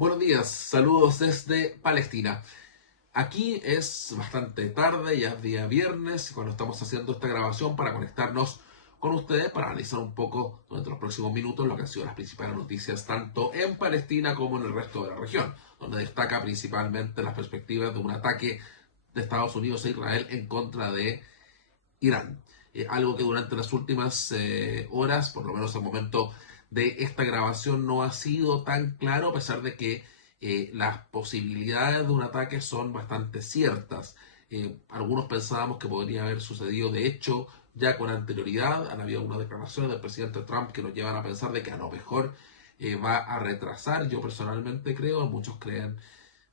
Buenos días, saludos desde Palestina. Aquí es bastante tarde, ya es día viernes, cuando estamos haciendo esta grabación para conectarnos con ustedes para analizar un poco durante los próximos minutos lo que han sido las principales noticias tanto en Palestina como en el resto de la región, donde destaca principalmente las perspectivas de un ataque de Estados Unidos e Israel en contra de Irán. Algo que durante las últimas horas, por lo menos al momento de esta grabación, no ha sido tan claro, a pesar de que las posibilidades de un ataque son bastante ciertas. Algunos pensábamos que podría haber sucedido, de hecho, ya con anterioridad. Han habido unas declaraciones del presidente Trump que nos llevan a pensar de que a lo mejor va a retrasar. Yo personalmente creo, muchos creen,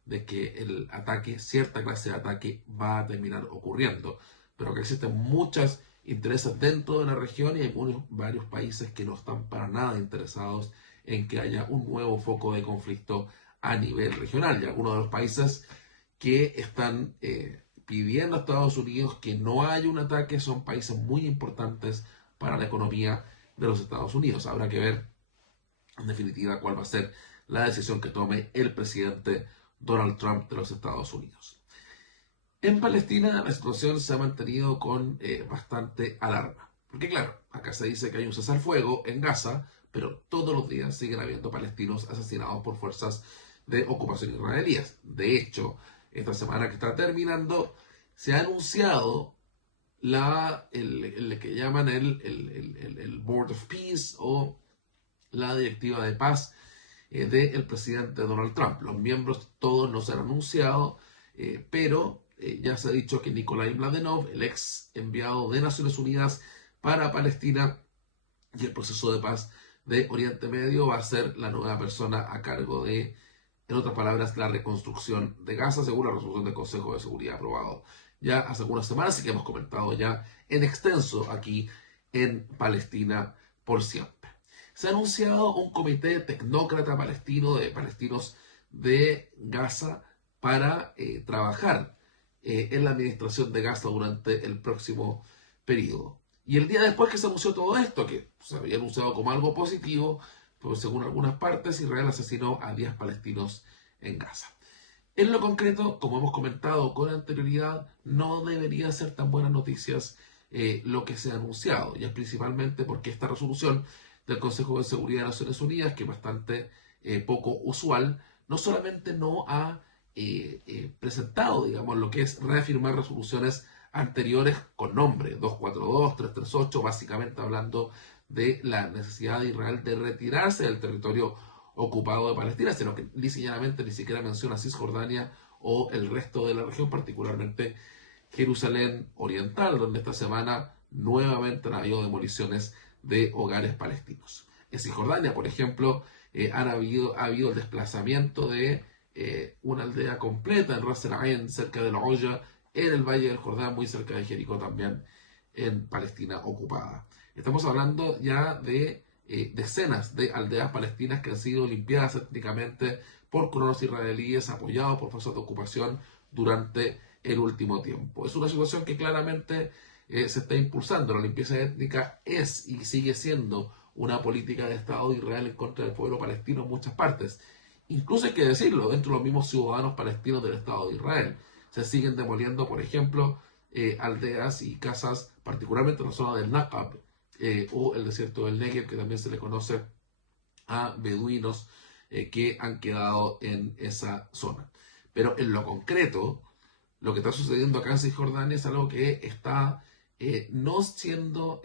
de que el ataque, cierta clase de ataque, va a terminar ocurriendo, pero que existen muchos intereses dentro de la región y hay varios países que no están para nada interesados en que haya un nuevo foco de conflicto a nivel regional. Y algunos de los países que están pidiendo a Estados Unidos que no haya un ataque son países muy importantes para la economía de los Estados Unidos. Habrá que ver en definitiva cuál va a ser la decisión que tome el presidente Donald Trump de los Estados Unidos. En Palestina la situación se ha mantenido con bastante alarma. Porque claro, acá se dice que hay un cesar al fuego en Gaza, pero todos los días siguen habiendo palestinos asesinados por fuerzas de ocupación israelíes. De hecho, esta semana que está terminando, se ha anunciado el que llaman el Board of Peace o la directiva de paz del presidente Donald Trump. Los miembros todos no se han anunciado, pero ya se ha dicho que Nikolai Mladenov, el ex enviado de Naciones Unidas para Palestina y el proceso de paz de Oriente Medio, va a ser la nueva persona a cargo de, en otras palabras, la reconstrucción de Gaza, según la resolución del Consejo de Seguridad aprobado ya hace algunas semanas y que hemos comentado ya en extenso aquí en Palestina por siempre. Se ha anunciado un comité tecnócrata palestino de palestinos de Gaza para trabajar en la administración de Gaza durante el próximo periodo. Y el día después que se anunció todo esto, que se había anunciado como algo positivo, pues según algunas partes, Israel asesinó a 10 palestinos en Gaza. En lo concreto, como hemos comentado con anterioridad, no debería ser tan buenas noticias lo que se ha anunciado, y es principalmente porque esta resolución del Consejo de Seguridad de Naciones Unidas, que es bastante poco usual, no solamente no ha presentado, digamos, lo que es reafirmar resoluciones anteriores con nombre, 242, 338, básicamente hablando de la necesidad de Israel de retirarse del territorio ocupado de Palestina, sino que llanamente ni siquiera menciona Cisjordania o el resto de la región, particularmente Jerusalén Oriental, donde esta semana nuevamente han habido demoliciones de hogares palestinos. En Cisjordania, por ejemplo, ha habido el desplazamiento de una aldea completa en Ras el Ain, cerca de la Hoya, en el Valle del Jordán, muy cerca de Jericó también, en Palestina ocupada. Estamos hablando ya de decenas de aldeas palestinas que han sido limpiadas étnicamente por colonos israelíes apoyados por fuerzas de ocupación durante el último tiempo. Es una situación que claramente se está impulsando. La limpieza étnica es y sigue siendo una política de Estado de Israel en contra del pueblo palestino en muchas partes. Incluso hay que decirlo, dentro de los mismos ciudadanos palestinos del Estado de Israel. Se siguen demoliendo, por ejemplo, aldeas y casas, particularmente en la zona del Naqab o el desierto del Negev, que también se le conoce a beduinos que han quedado en esa zona. Pero en lo concreto, lo que está sucediendo acá en Cisjordania es algo que está no siendo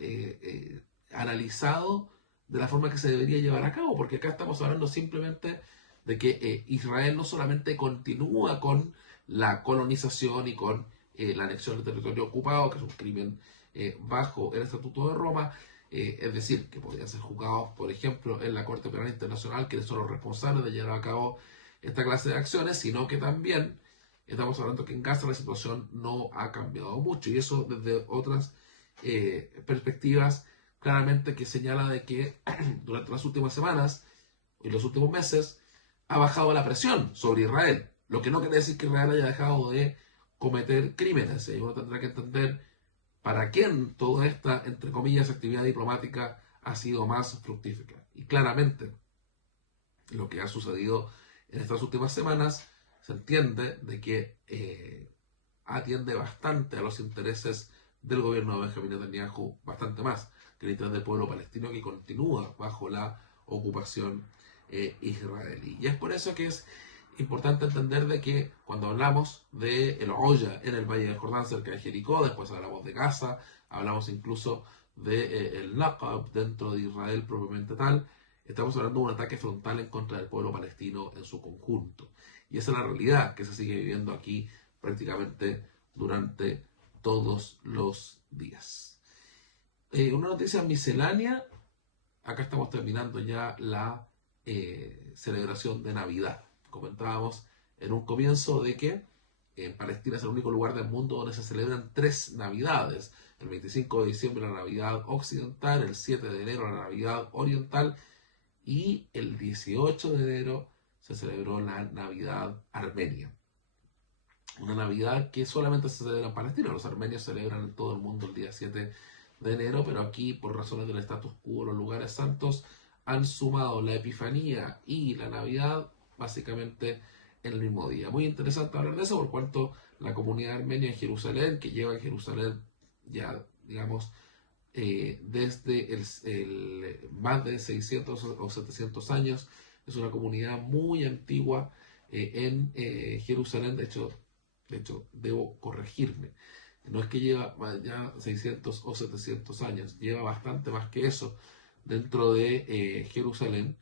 analizado de la forma que se debería llevar a cabo, porque acá estamos hablando simplemente de que Israel no solamente continúa con la colonización y con la anexión del territorio ocupado, que es un crimen bajo el Estatuto de Roma, es decir, que podrían ser juzgados, por ejemplo, en la Corte Penal Internacional, que son los responsables de llevar a cabo esta clase de acciones, sino que también estamos hablando que en Gaza la situación no ha cambiado mucho, y eso desde otras perspectivas claramente que señala de que durante las últimas semanas y los últimos meses ha bajado la presión sobre Israel, lo que no quiere decir que Israel haya dejado de cometer crímenes. Uno tendrá que entender para quién toda esta, entre comillas, actividad diplomática ha sido más fructífera. Y claramente lo que ha sucedido en estas últimas semanas se entiende de que atiende bastante a los intereses del gobierno de Benjamín Netanyahu, bastante más que el interés del pueblo palestino que continúa bajo la ocupación israelí. Y es por eso que es importante entender de que cuando hablamos de el Oya en el Valle del Jordán cerca de Jericó, después hablamos de Gaza, hablamos incluso de el Naqab dentro de Israel propiamente tal, estamos hablando de un ataque frontal en contra del pueblo palestino en su conjunto. Y esa es la realidad que se sigue viviendo aquí prácticamente durante todos los días. Una noticia miscelánea, acá estamos terminando ya la celebración de Navidad. Comentábamos en un comienzo de que Palestina es el único lugar del mundo donde se celebran 3 Navidades. El 25 de diciembre la Navidad occidental, el 7 de enero la Navidad oriental y el 18 de enero se celebró la Navidad armenia. Una Navidad que solamente se celebra en Palestina. Los armenios celebran en todo el mundo el día 7 de enero, pero aquí por razones del status quo los lugares santos han sumado la Epifanía y la Navidad básicamente en el mismo día. Muy interesante hablar de eso por cuanto la comunidad armenia en Jerusalén, que lleva en Jerusalén ya digamos desde más de 600 o 700 años, es una comunidad muy antigua en Jerusalén. De hecho, debo corregirme. No es que lleva ya 600 o 700 años, lleva bastante más que eso dentro de Jerusalén,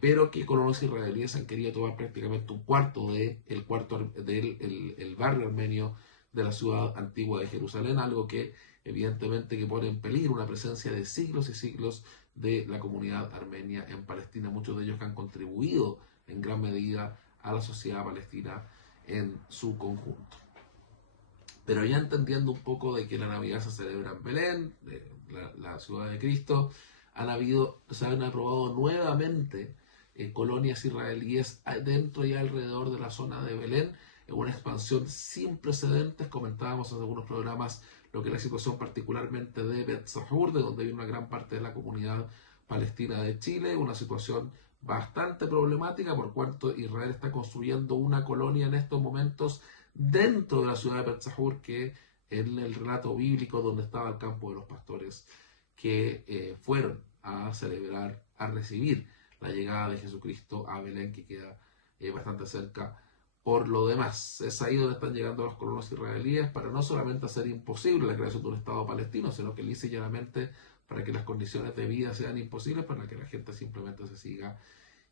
pero que colonos israelíes han querido tomar prácticamente un cuarto del barrio armenio de la ciudad antigua de Jerusalén, algo que evidentemente que pone en peligro una presencia de siglos y siglos de la comunidad armenia en Palestina, muchos de ellos que han contribuido en gran medida a la sociedad palestina en su conjunto. Pero ya entendiendo un poco de que la Navidad se celebra en Belén, la ciudad de Cristo, se han aprobado nuevamente colonias israelíes dentro y alrededor de la zona de Belén, en una expansión sin precedentes. Comentábamos en algunos programas lo que es la situación particularmente de Bet Sahur, de donde viene una gran parte de la comunidad palestina de Chile, una situación bastante problemática por cuanto Israel está construyendo una colonia en estos momentos dentro de la ciudad de Bet Sahur, que en el relato bíblico donde estaba el campo de los pastores que fueron a celebrar, a recibir la llegada de Jesucristo a Belén, que queda bastante cerca. Por lo demás, es ahí donde están llegando los colonos israelíes para no solamente hacer imposible la creación de un Estado palestino, sino que lisa y llanamente para que las condiciones de vida sean imposibles, para que la gente simplemente se siga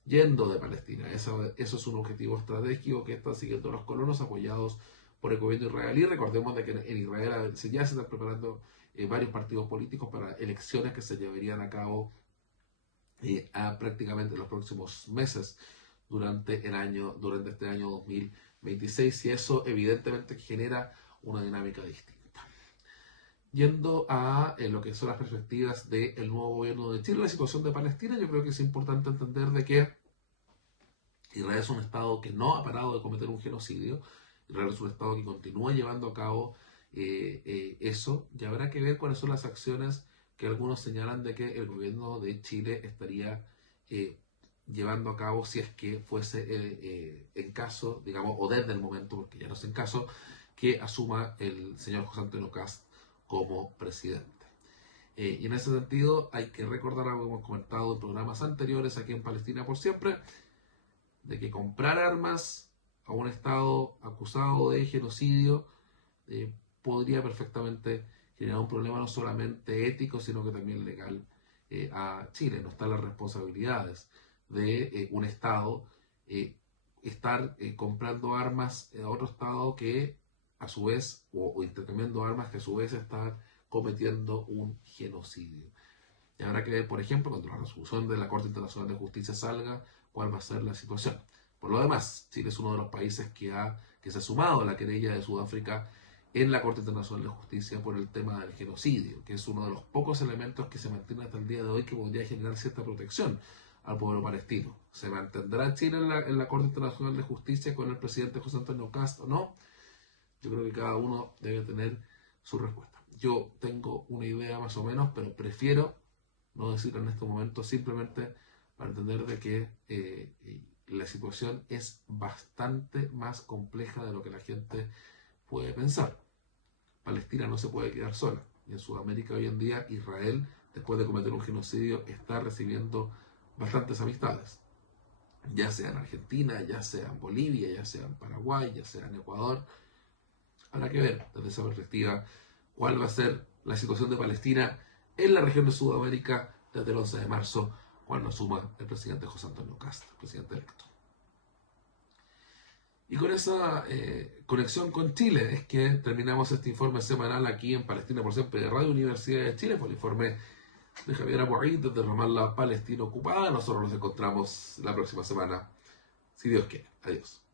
yendo de Palestina. Eso es un objetivo estratégico que están siguiendo los colonos apoyados por el gobierno israelí. Recordemos de que en Israel ya se están preparando varios partidos políticos para elecciones que se llevarían a cabo a prácticamente los próximos meses durante este año 2026, y eso evidentemente genera una dinámica distinta. Yendo a lo que son las perspectivas del nuevo gobierno de Chile, la situación de Palestina, yo creo que es importante entender de que Israel es un Estado que no ha parado de cometer un genocidio. Israel es un Estado que continúa llevando a cabo eso, y habrá que ver cuáles son las acciones que algunos señalan de que el gobierno de Chile estaría llevando a cabo si es que fuese en caso, digamos, o desde el momento, porque ya no es en caso, que asuma el señor José Antonio Kast como presidente. Y en ese sentido hay que recordar algo que hemos comentado en programas anteriores aquí en Palestina por siempre, de que comprar armas a un Estado acusado de genocidio podría perfectamente generar un problema no solamente ético, sino que también legal a Chile. No están las responsabilidades de un Estado estar comprando armas a otro Estado que a su vez, o intercambiando armas que a su vez están cometiendo un genocidio. Y habrá que ver, por ejemplo, cuando la resolución de la Corte Internacional de Justicia salga, cuál va a ser la situación. Por lo demás, Chile es uno de los países que se ha sumado a la querella de Sudáfrica en la Corte Internacional de Justicia por el tema del genocidio, que es uno de los pocos elementos que se mantiene hasta el día de hoy que podría generar cierta protección al pueblo palestino. ¿Se mantendrá Chile en la Corte Internacional de Justicia con el presidente José Antonio Kast o no? Yo creo que cada uno debe tener su respuesta. Yo tengo una idea más o menos, pero prefiero no decirlo en este momento, simplemente para entender de que la situación es bastante más compleja de lo que la gente puede pensar. Palestina no se puede quedar sola. Y en Sudamérica hoy en día Israel, después de cometer un genocidio, está recibiendo bastantes amistades. Ya sea en Argentina, ya sea en Bolivia, ya sea en Paraguay, ya sea en Ecuador. Habrá que ver desde esa perspectiva cuál va a ser la situación de Palestina en la región de Sudamérica desde el 11 de marzo, cuando asuma el presidente José Antonio Kast, el presidente electo. Y con esa conexión con Chile es que terminamos este informe semanal aquí en Palestina por Siempre de Radio Universidad de Chile, por el informe de Javier Aburrit desde Ramallah, Palestina ocupada. Nosotros nos encontramos la próxima semana, si Dios quiere. Adiós.